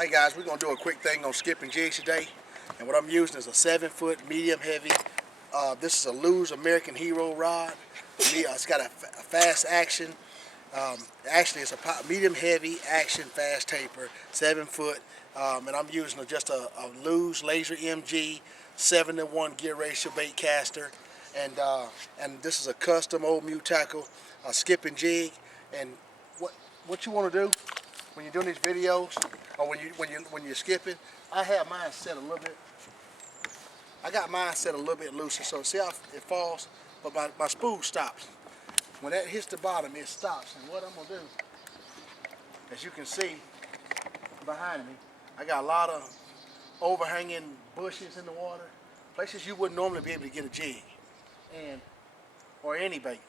Hey guys, we're gonna do a quick thing on skipping jigs today, and what I'm using is a 7-foot medium heavy. This is a Lew's American Hero rod. It's got a fast action. Actually, it's a medium heavy action fast taper, 7-foot, and I'm using just a Lew's Laser MG 7-to-1 gear ratio Baitcaster, and this is a custom old mute tackle skipping jig. And what you want to do when you're doing these videos, or when you're skipping, I have mine set a little bit. I got mine set a little bit looser, so see how it falls, but my spool stops. When that hits the bottom, it stops. And what I'm gonna do, as you can see behind me, I got a lot of overhanging bushes in the water, places you wouldn't normally be able to get a jig, or any bait.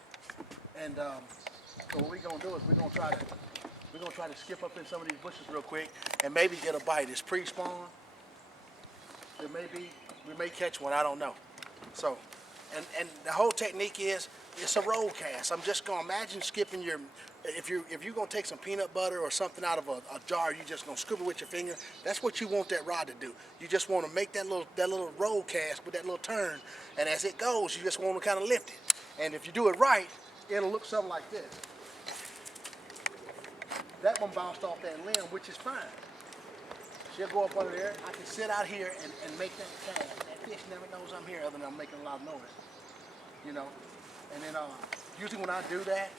And so what we're gonna do is we're gonna try to skip up in some of these bushes real quick and maybe get a bite. It's pre-spawn. We may catch one, I don't know. So, and the whole technique is, it's a roll cast. I'm just gonna imagine skipping if you're gonna take some peanut butter or something out of a jar, you're just gonna scoop it with your finger. That's what you want that rod to do. You just want to make that little roll cast with that little turn, and as it goes, you just want to kind of lift it. And if you do it right, it'll look something like this. That one bounced off that limb, which is fine. She'll go up under there. I can sit out here and make that cast. That fish never knows I'm here other than I'm making a lot of noise, you know. And then usually when I do that,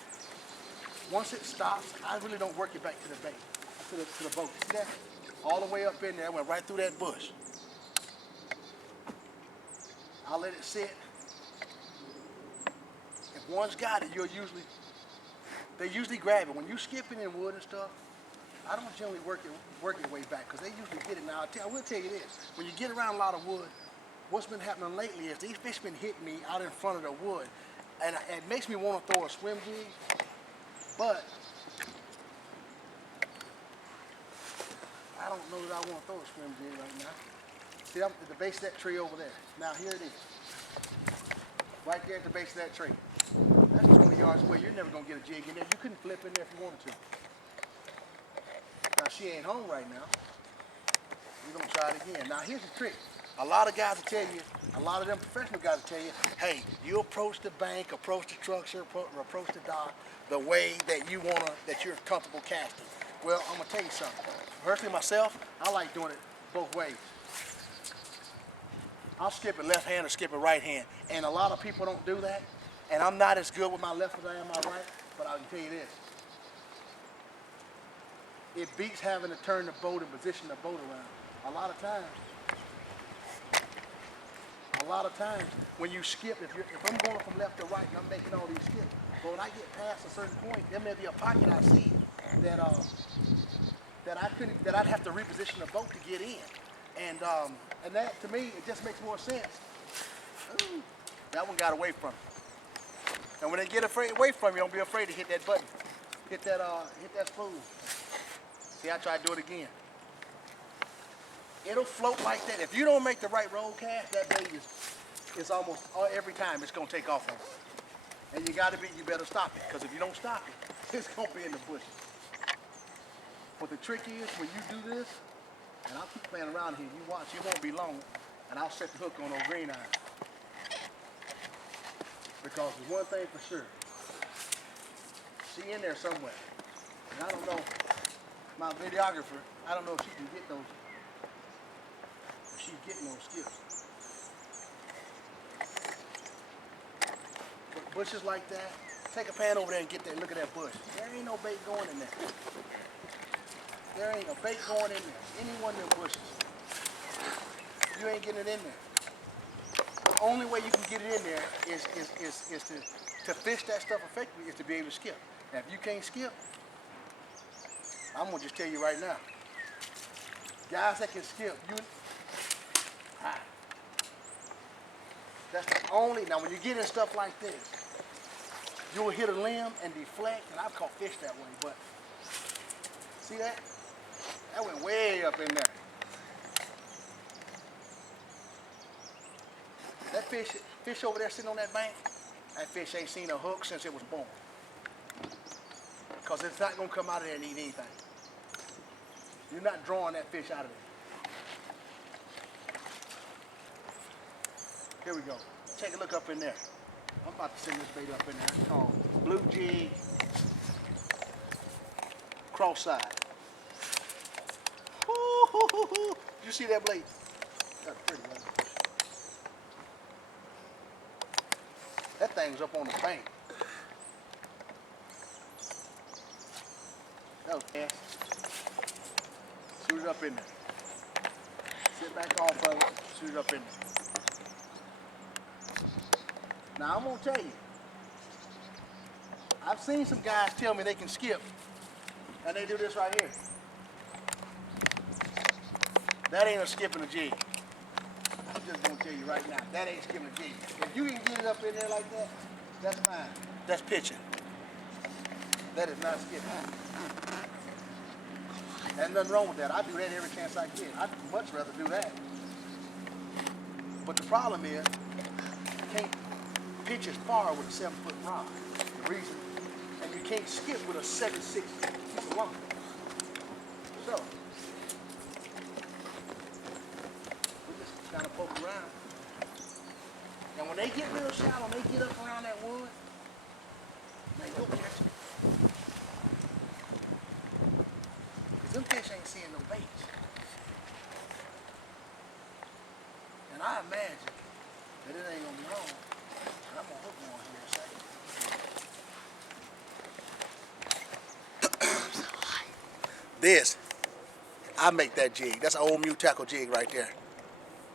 once it stops, I really don't work it back to the bait, to the boat. See that? All the way up in there, I went right through that bush. I'll let it sit. If one's got it, they usually grab it. When you skipping in wood and stuff, I don't generally work it way back, because they usually get it. Now, I will tell you this: when you get around a lot of wood, what's been happening lately is these fish been hitting me out in front of the wood, and it makes me want to throw a swim jig, but I don't know that I want to throw a swim jig right now. See, I'm at the base of that tree over there. Now, here it is. Right there at the base of that tree. That's 20 yards away. You're never going to get a jig in there. You couldn't flip in there if you wanted to. Now, she ain't home right now. We're going to try it again. Now, here's the trick. A lot of guys will tell you, a lot of them professional guys will tell you, hey, you approach the bank, approach the structure, approach the dock the way that you're comfortable casting. Well, I'm going to tell you something. Personally, myself, I like doing it both ways. I'll skip it left hand or skip it right hand. And a lot of people don't do that. And I'm not as good with my left as I am my right, but I can tell you this. It beats having to turn the boat and position the boat around. A lot of times, when you skip, if I'm going from left to right and I'm making all these skips, but when I get past a certain point, there may be a pocket I see that I'd have to reposition the boat to get in. And that, to me, it just makes more sense. Ooh, that one got away from me. And when they get away from you, don't be afraid to hit that button. Hit that spool. See, I try to do it again. It'll float like that. If you don't make the right roll cast, that bait is almost every time it's gonna take off on you. And you better stop it, because if you don't stop it, it's gonna be in the bushes. But the trick is, when you do this, and I'll keep playing around here, you watch, it won't be long, and I'll set the hook on those green eyes. Because there's one thing for sure. She in there somewhere. And I don't know, my videographer, I don't know if she can get those, if she's getting those skips. But bushes like that, take a pan over there and get that, look at that bush. There ain't no bait going in there. There ain't no bait going in there. Any one of them bushes. You ain't getting it in there. The only way you can get it in there is to fish that stuff effectively, is to be able to skip. Now, if you can't skip, I'm gonna just tell you right now, guys that can skip, that's the only. Now, when you get in stuff like this, you'll hit a limb and deflect, and I've caught fish that way. But see that? That went way up in there. That fish over there sitting on that bank, that fish ain't seen a hook since it was born. Because it's not going to come out of there and eat anything. You're not drawing that fish out of there. Here we go. Take a look up in there. I'm about to send this bait up in there. It's called Blue Jig Cross Side. Did you see that blade? That's pretty, man. That thing's up on the bank. That was fast. Shoot it up in there. Sit back off of it. Shoot it up in there. Now I'm gonna tell you, I've seen some guys tell me they can skip, and they do this right here. That ain't a skipping a jig. I'm just gonna tell you right now, that ain't skipping a jig. If you can get it up in there like that, that's fine. That's pitching. That is not skipping. There's nothing wrong with that. I do that every chance I get. I'd much rather do that. But the problem is, you can't pitch as far with a 7-foot rod. The reason, and you can't skip with a 7-6 piece of lumber. So, we just kind of poke around. And when they get real shallow, they get up around that wood, they go catch it. Because them fish ain't seeing no bait. And I imagine that it ain't gonna be long. I'm gonna hook one here in a second. This, I make that jig. That's an old mule tackle jig right there.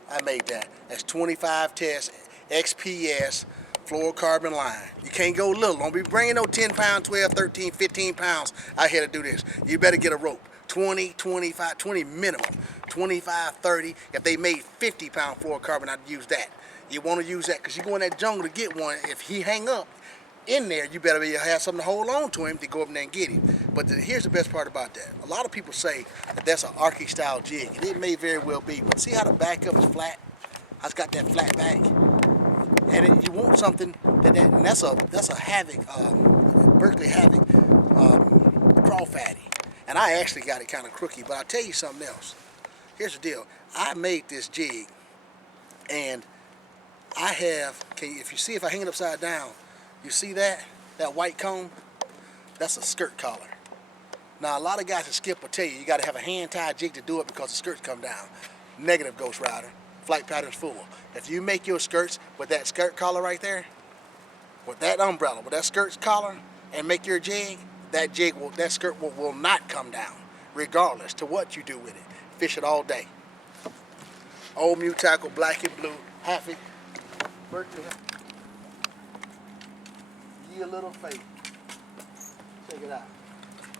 I made that. That's 25 test XPS fluorocarbon line. You can't go little. Don't be bringing no 10 pound, 12, 13, 15 pounds out here to do this. You better get a rope. 20, 25, 20 minimum. 25, 30. If they made 50 pound fluorocarbon, I'd use that. You want to use that because you go in that jungle to get one. If he hang up in there, you better have something to hold on to him to go up there and get him. But here's the best part about that. A lot of people say that that's an Arky style jig, and it may very well be. But see how the back of it's flat? It's got that flat back, and you want something and that's a Havoc, Berkeley Havoc crawfatty. And I actually got it kind of crooked, but I'll tell you something else. Here's the deal. I made this jig, and I have, if you see, if I hang it upside down, you see that white cone? That's a skirt collar. Now, a lot of guys that skip will tell you got to have a hand-tied jig to do it because the skirts come down. Negative, Ghost Rider. Flight pattern's full. If you make your skirts with that skirt collar right there, with that umbrella, with that skirt collar, and make your jig, that skirt will not come down, regardless to what you do with it. Fish it all day. Old mule tackle, black and blue, Havoc, Berkeley. Ye a little faith. Check it out.